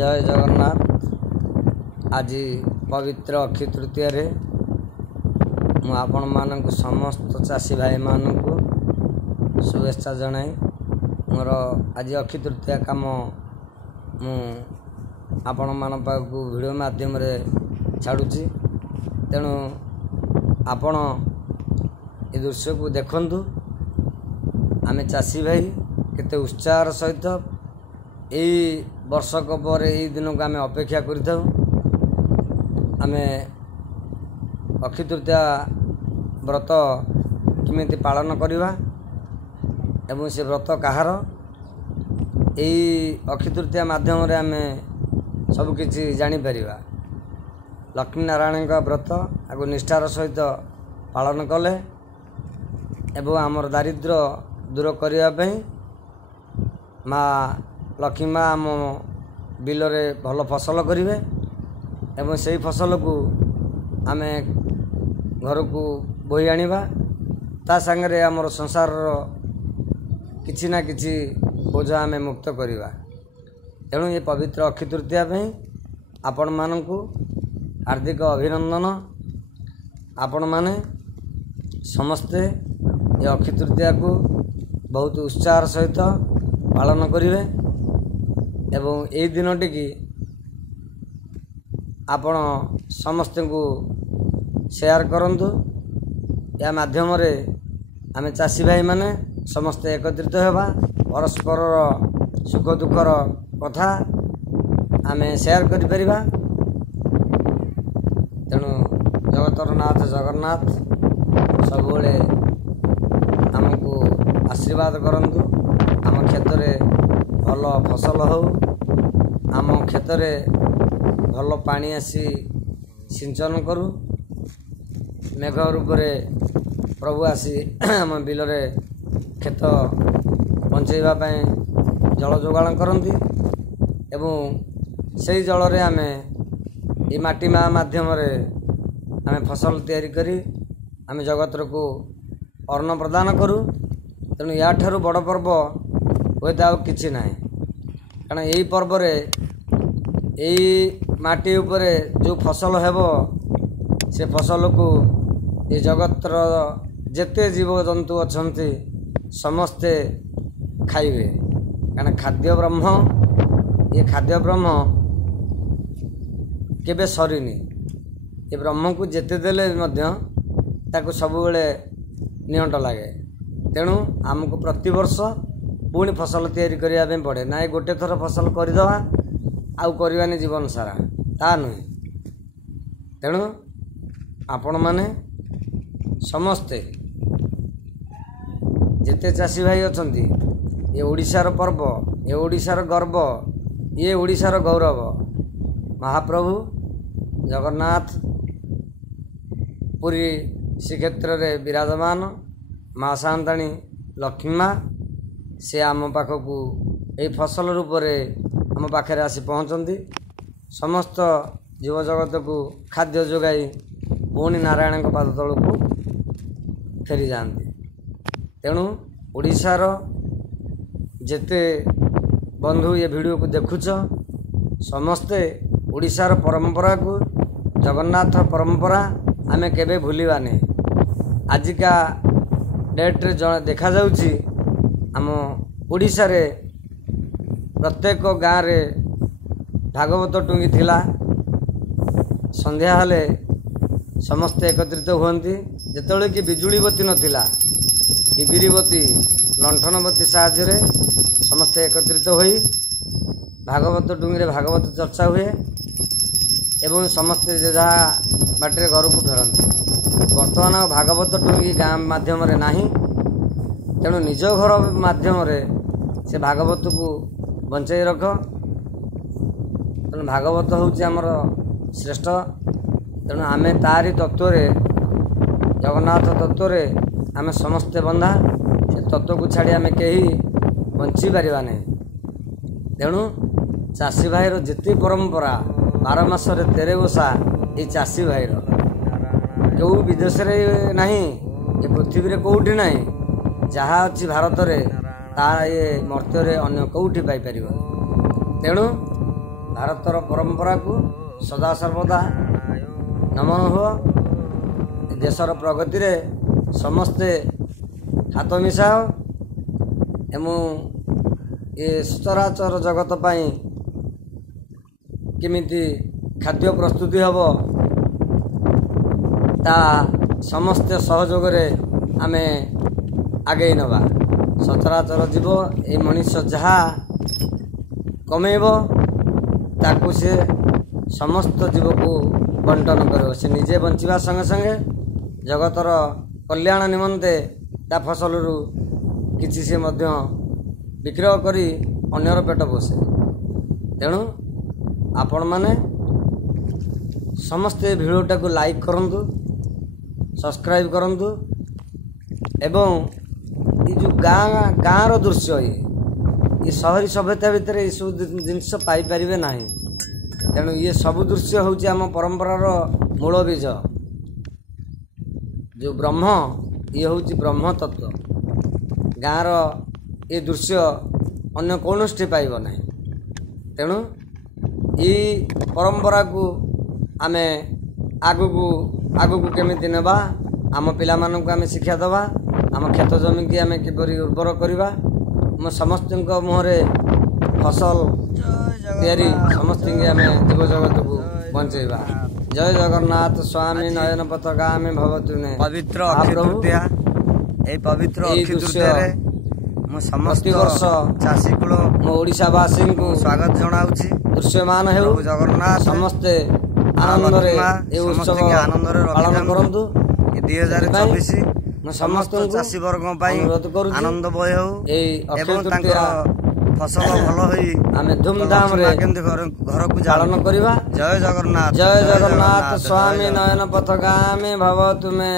जय जगन्नाथ। आज पवित्र अक्षय तृतीय मु आपण मानक समस्त चाषी भाई मानक शुभेच्छा जनाए। मोर आज अक्षय तृतीय काम मु आपण मान पाखु वीडियो माध्यम रे छाड़ुची। तेणु आपण ए दृश्य को देखंतु। आमे चाषी भाई केते उत्साह सहित यही वर्षक पर यही दिन को आम अपेक्षा कर आमे अक्षय तृतीया व्रत किमिति पालन करिवा एवं से व्रत कहार यही अक्षय तृतीया माध्यम रे आमे सब किछि जानि परिबा। लक्ष्मी नारायण का व्रत आगु निष्ठार सहित पालन कले एवं आमर दारिद्र्य दूर करिया पई माँ लक्ष्मी माँ आम बिल रे भल फसल करेंगे एवं से फसल को आम घर को बोही आनिबा। ता संगे आमर संसार किछि ना किछि बोझ आम मुक्त करिबा। तेणु ये पवित्र अक्षय तृतीया आपण मानकु हार्दिक अभिनंदन। आपण माने समस्ते ये अक्षय तृतीया को बहुत उत्साह सहित पालन करिवे एवं यही दिन टी आपण समस्त को शेयर करंतु। या माध्यम रे आमे चाषी भाई माने समस्ते एकत्रित हेबा, परस्पर सुख दुखर कथा आमे शेयर करि परिबा। तेणु जगतर नाथ जगन्नाथ सबुले आमको आशीर्वाद करंतु। आम क्षेत्र में भल फसल हो, आम क्षेत्र में भल पानी आसी सिंचन करू, मेघ रूप प्रभु आसी आम बिल रे खेत बंचेवा जल जोगाण करती एवं से जल रे आमे ये माटी माँ माध्यम रे आमे फसल तैयारी करी आमे जगतर को अन्न प्रदान करू। तेणु या ठारू बड़ पर्व हुए तो किसी ना, कारण यही पर्व रे यही माटी उपरे जो फसल हेबो से फसल को ये जगतर जेते जीव जंतु अछंती समस्ते खाइबे। कारण खाद्य ब्रह्म, ये खाद्य ब्रह्म केबे सरीनी। ये ब्रह्म को जेते देले मध्य ताको सबुबेले नियंट लागे। तेणु आमको प्रति वर्ष पुणी फसल तैयारी करने पड़े ना। गोटे थर फसल करदे आउ करवानी जीवन सारा ता नुहे। तेणु आपण माने समस्ते जेते चाषी भाई अछंती ये ओडिशार पर्व, ये ओडिशार गर्व, ये ओडिशार गौरव महाप्रभु जगन्नाथ पुरी श्रीक्षेत्र रे विराजमान माँ सान्ताणी लक्ष्मी माँ से आम पाखक यही फसल रूप से आम पाखे आसी पहुँचती। समस्त जीव जगत को खाद्य जोगाई पुणी नारायण पाद तल को फेरी जाती। तेणु ओडिशार जेते बंधु ये वीडियो को देखुच समस्ते ओडिशार परंपरा को, जगन्नाथ परंपरा आमे केबे भूलिबा नहीं। आजिका डेट रे देखा जाउची आम ओडिशा रे प्रत्येक गाँव रे भागवत टुंगी थिला। संध्या हेले समस्ते एकत्रित हुअन्ति। जेतबेले कि बिजुली बत्ती नथिला, डिबिरी बत्ती लंठन बत्ती साहाय्य रे समस्ते एकत्रित होई भागवत टुंगी रे भागवत चर्चा हुए एवं समस्ते जे जहाँ बाटे घर को फेरती। बर्तमान भागवत टुंगी गाँ माध्यम रे नाही। तेणु निज घर माध्यम रे से भागवत को बंचाई रख। तेणु भागवत होउची आमर श्रेष्ठ। तेणु आमे तारी तत्व रे, जगन्नाथ तत्व रे आमे समस्ते बंधा। से तत्व को छाड़ी आमे केही बंची पारिबा नहीं। तेणु चाषी भाईर जेती परंपरा 12 मास 13 ओषा ये चाषी भाईर जो विदेश रे नहीं, ये पृथ्वी रे कोउठी नहीं। जहाँ अच्छी भारत रे ता ये मर्त्य रे अन्य कोउठी पाई परिबो। तेणु ଭାରତର ପରମ୍ପରାକୁ ସଦା ସର୍ବଦା ନମନ ହୁଅ। ଦେଶର ପ୍ରଗତିରେ ସମସ୍ତେ ହାତ ମିଶାଅ ଏବଂ ଏ ସଚରାଚର ଜଗତ ପାଇଁ କେମିତି ଖାଦ୍ୟ ପ୍ରସ୍ତୁତି ହେବ ତା ସମସ୍ତେ ସହଯୋଗରେ ଆମେ ଆଗେଇ ନେବା। ସଚରାଚର ଜୀବ ଏ ମଣିଷ ଯାହା କମେଇବ ତାକୁ ସେ ସମସ୍ତ ଜୀବକୁ ବଣ୍ଟନ କରିବ। ସେ ନିଜେ ବଞ୍ଚିବା ସଙ୍ଗେ ସଙ୍ଗେ ଜଗତର କଲ୍ୟାଣ ନିମନ୍ତେ ତା ଫସଲରୁ କିଛି ସେ ମଧ୍ୟ ବିକ୍ରୟ କରି ଅନ୍ୟର ପେଟ ପୋଷେ। ତେଣୁ ଆପଣମାନେ ସମସ୍ତେ ଭିଡ଼ିଓଟାକୁ ଲାଇକ୍ କରନ୍ତୁ, ସବସ୍କ୍ରାଇବ୍ କରନ୍ତୁ ଏବଂ ଏ ଯେଉଁ ଗାଁର ଦୃଶ୍ୟ ଇଏ ସହରୀ ସଭ୍ୟତା ଭିତରେ ଏସବୁ ଜିନିଷ ପାଇପାରିବେ ନାହିଁ। ତେଣୁ ଇଏ ସବୁ ଦୃଶ୍ୟ ହେଉଛି ଆମ ପରମ୍ପରାର ମୂଳ ବୀଜ। ଯେଉଁ ବ୍ରହ୍ମ ଇଏ ହେଉଛି ବ୍ରହ୍ମ ତତ୍ତ୍ୱ। ଗାଁର ଏ ଦୃଶ୍ୟ ଅନ୍ୟ କୌଣସି ପାଇବ ନାହିଁ। ତେଣୁ ଏଇ ପରମ୍ପରାକୁ ଆମେ ଆଗକୁ କେମିତି ନେବା, ଆମ ପିଲାମାନଙ୍କୁ ଆମେ ଶିକ୍ଷା ଦେବା, ଆମ କ୍ଷେତ ଜମିକି ଆମେ କିପରି ଉର୍ବର କରିବା, ଆମ ସମସ୍ତଙ୍କ ମୁହଁରେ ଫସଲ ତିଆରି ସମସ୍ତଙ୍କୁ ଆମେ ଜୀବଜଗତକୁ ବଞ୍ଚେଇବା। ଜୟ ଜଗନ୍ନାଥ ସ୍ୱାମୀ ନୟନ ପଥଗାମୀ ଭବତୁମେ। ପବିତ୍ର ଅକ୍ଷୟ ତୃତୀୟା, ଏହି ପବିତ୍ର ଅକ୍ଷୟ ତୃତୀୟାରେ ମୁଁ ସମସ୍ତ ପ୍ରତିବର୍ଷ ଚାଷୀ କୂଳ ମୋ ଓଡ଼ିଶାବାସୀଙ୍କୁ ସ୍ୱାଗତ ଜଣାଉଛି। ଦୃଶ୍ୟମାନ ହେଉ, ପ୍ରଭୁ ଜଗନ୍ନାଥ ସମସ୍ତେ ଆନନ୍ଦରେ ଏ ଉତ୍ସବ ଆନନ୍ଦରେ ପାଳନ କରନ୍ତୁ। 2024 ମୁଁ ସମସ୍ତ ଚାଷୀ ବର୍ଗଙ୍କ ପାଇଁ ଅନୁରୋଧ କରୁଛି ଆନନ୍ଦମୟ ହେଉ ଏଇ ଅକ୍ଷୟ ଏବଂ ତାଙ୍କର ତୃତୀୟା ଫସଲ ଭଲ ହୋଇ ଆମେ ଧୁମଧାମରେ କେମିତି ଘରକୁ ପାଳନ କରିବା। ଜୟ ଜଗନ୍ନାଥ। ଜୟ ଜଗନ୍ନାଥ ସ୍ୱାମୀ ନୟନ ପଥଗାମୀ ଭବ ତୁମେ।